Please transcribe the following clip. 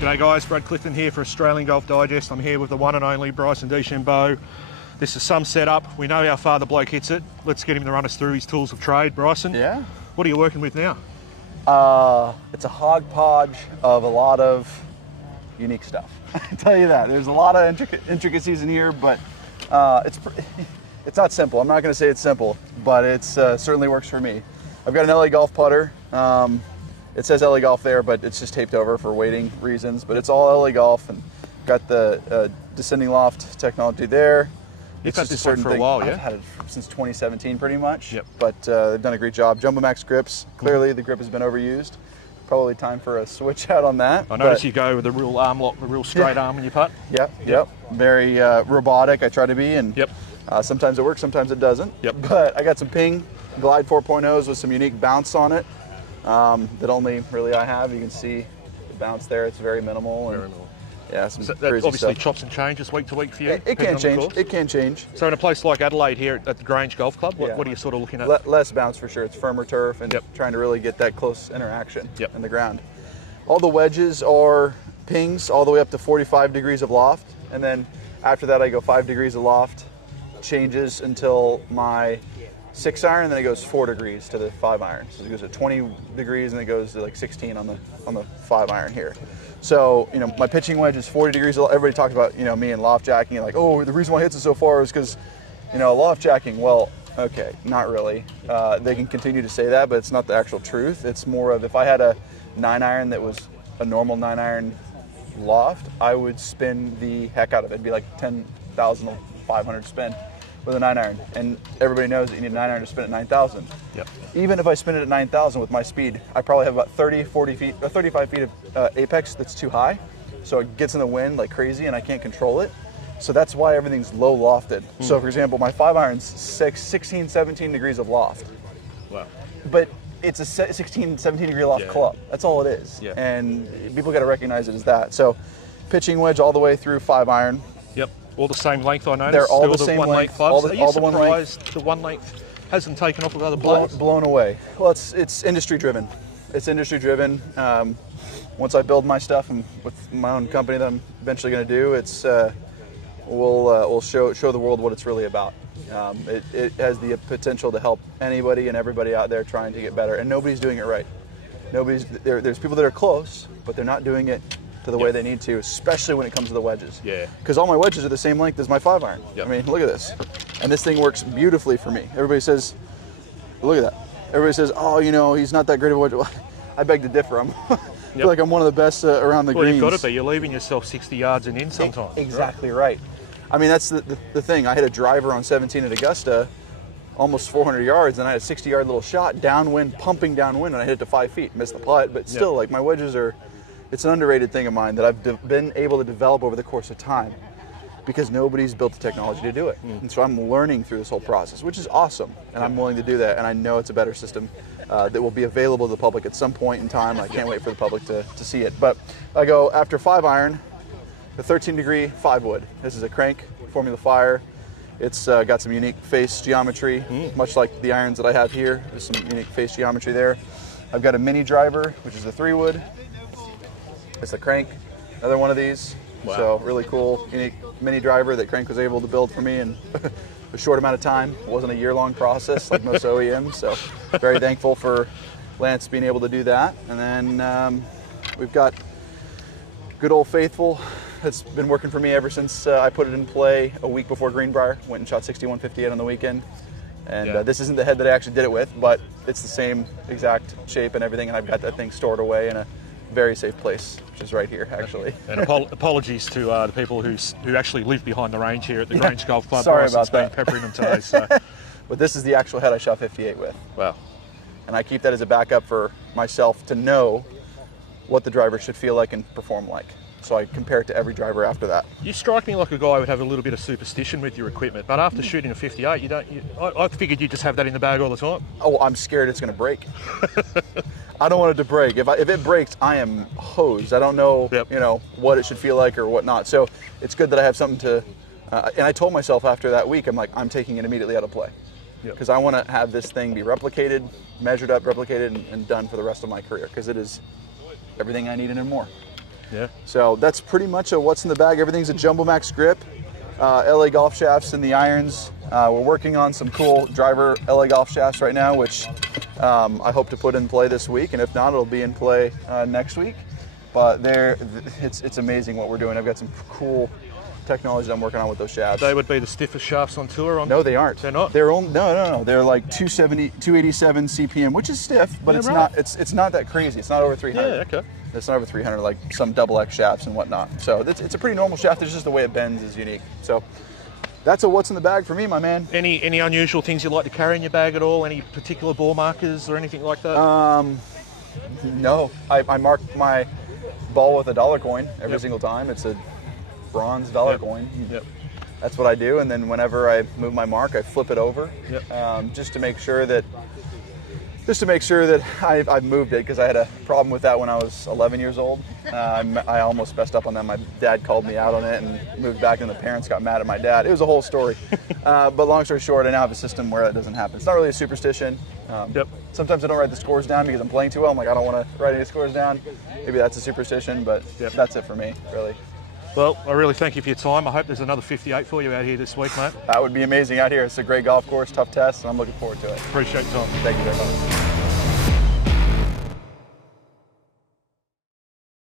G'day guys, Brad Clifton here for Australian Golf Digest. I'm here with the one and only Bryson DeChambeau. This is some setup. We know how far the bloke hits it. Let's get him to run us through his tools of trade. Bryson, Yeah. what are you working with now? It's a hodgepodge of a lot of unique stuff. I can tell you that. There's a lot of intricacies in here, but it's not simple. I'm not going to say it's simple, but it certainly works for me. I've got an LA Golf putter. It says LA Golf there, but it's just taped over for weighting reasons. But it's all LA Golf, and got the descending loft technology there. You've had this one for a while, yeah? I've had it since 2017, pretty much. Yep. But they've done a great job. Jumbo Max grips. Clearly, the grip has been overused. Probably time for a switch out on that. I notice you go with a real arm lock, a real straight arm when you putt. Yep. Very robotic. I try to be, and sometimes it works, sometimes it doesn't. Yep. But I got some Ping Glide 4.0s with some unique bounce on it that only really I have. You can see the bounce there. It's very minimal. Very minimal. Yeah, some So crazy that obviously stuff. chops and changes week to week for you. It can change. It can change. So in a place like Adelaide here at the Grange Golf Club, what are you sort of looking at? Less bounce for sure. It's firmer turf, and trying to really get that close interaction in the ground. All the wedges are pings all the way up to 45 degrees of loft, and then after that I go 5 degrees of loft, changes until my 6 iron, and then it goes 4 degrees to the 5 iron. So it goes at 20 degrees, and it goes to like 16 on the 5 iron here. So, my pitching wedge is 40 degrees. Everybody talks about, me and loft jacking, and like, oh, the reason why it hits it so far is because, loft jacking. Well, okay, not really. They can continue to say that, but it's not the actual truth. It's more of, if I had a 9 iron that was a normal 9 iron loft, I would spin the heck out of it. It'd be like 10,500 spin with a 9 iron. And everybody knows that you need a 9 iron to spin at 9,000. Yep. Even if I spin it at 9,000 with my speed, I probably have about 30, 40 feet, or 35 feet of apex that's too high. So it gets in the wind like crazy and I can't control it. So that's why everything's low lofted. So for example, my 5 iron's 16, 17 degrees of loft. Wow. But it's a 16, 17 degree loft club. That's all it is. Yeah. And people got to recognize it as that. So pitching wedge all the way through 5 iron. Yep. All the same length, I noticed. They're all Still the same one length. clubs. All Are you the one length. surprised the one length hasn't taken off with other players? Blown away. Well, it's industry driven. It's industry driven. Once I build my stuff and with my own company that I'm eventually going to do, it's we'll show the world what it's really about. It has the potential to help anybody and everybody out there trying to get better, and nobody's doing it right. There's people that are close, but they're not doing it to the way they need to, especially when it comes to the wedges. Yeah. Because all my wedges are the same length as my 5 iron. Yep. I mean, look at this. And this thing works beautifully for me. Everybody says, look at that. Everybody says, oh, he's not that great of a wedge. I beg to differ. I feel like I'm one of the best around the greens. Well, you've got to be. You're leaving yourself 60 yards and in sometimes. Exactly right. I mean, that's the thing. I hit a driver on 17 at Augusta, almost 400 yards, and I had a 60-yard little shot, downwind, pumping downwind, and I hit it to 5 feet. Missed the putt, but still, like, my wedges are, it's an underrated thing of mine that I've been able to develop over the course of time because nobody's built the technology to do it. And so I'm learning through this whole process, which is awesome, and I'm willing to do that, and I know it's a better system that will be available to the public at some point in time. I can't wait for the public to see it. But I go after 5 iron, the 13-degree 5 wood. This is a crank Formula Fire. It's got some unique face geometry, much like the irons that I have here. There's some unique face geometry there. I've got a mini driver, which is the 3 wood. It's a crank, another one of these. Wow. So really cool, unique mini driver that Crank was able to build for me in a short amount of time. It wasn't a year-long process like most OEMs, so very thankful for Lance being able to do that. And then we've got good old Faithful. It's been working for me ever since I put it in play a week before Greenbrier. Went and shot 61.58 on the weekend. And this isn't the head that I actually did it with, but it's the same exact shape and everything, and I've got that thing stored away in a very safe place, which is right here, actually. And apologies to the people who actually live behind the range here at the Grange Golf Club. Sorry about that. Been peppering them today. So. But this is the actual head I shot 58 with. Wow. And I keep that as a backup for myself to know what the driver should feel like and perform like. So I compare it to every driver after that. You strike me like a guy who would have a little bit of superstition with your equipment, but after shooting a 58, I figured you'd just have that in the bag all the time. Oh, I'm scared it's going to break. I don't want it to break. If it breaks, I am hosed. I don't know, what it should feel like or whatnot. So it's good that I have something to. And I told myself after that week, I'm taking it immediately out of play, because I want to have this thing be replicated, measured up, replicated, and done for the rest of my career, because it is everything I need and more. Yeah. So that's pretty much a what's in the bag. Everything's a Jumbo Max grip, LA golf shafts in the irons. We're working on some cool driver LA golf shafts right now, which I hope to put in play this week, and if not, it'll be in play next week. But it's amazing what we're doing. I've got some cool technology that I'm working on with those shafts. They would be the stiffest shafts on tour? No, they aren't. They're not? They're only, no. They're like 287 CPM, which is stiff, but it's not. It's not that crazy. It's not over 300. Yeah, okay. It's not over 300 like some double X shafts and whatnot. So it's a pretty normal shaft. It's just the way it bends is unique. So that's a what's in the bag for me, my man. Any unusual things you like to carry in your bag at all? Any particular ball markers or anything like that? No. I mark my ball with a dollar coin every single time. It's a bronze dollar coin. Yep. That's what I do, and then whenever I move my mark, I flip it over, Yep. just to make sure that I've moved it, because I had a problem with that when I was 11 years old. I almost messed up on that. My dad called me out on it and moved back, and the parents got mad at my dad. It was a whole story. But long story short, I now have a system where that doesn't happen. It's not really a superstition. Yep. Sometimes I don't write the scores down because I'm playing too well. I'm like, I don't want to write any scores down. Maybe that's a superstition, but that's it for me, really. Well, I really thank you for your time. I hope there's another 58 for you out here this week, mate. That would be amazing out here. It's a great golf course, tough test, and I'm looking forward to it. Appreciate your time. Thank you very much.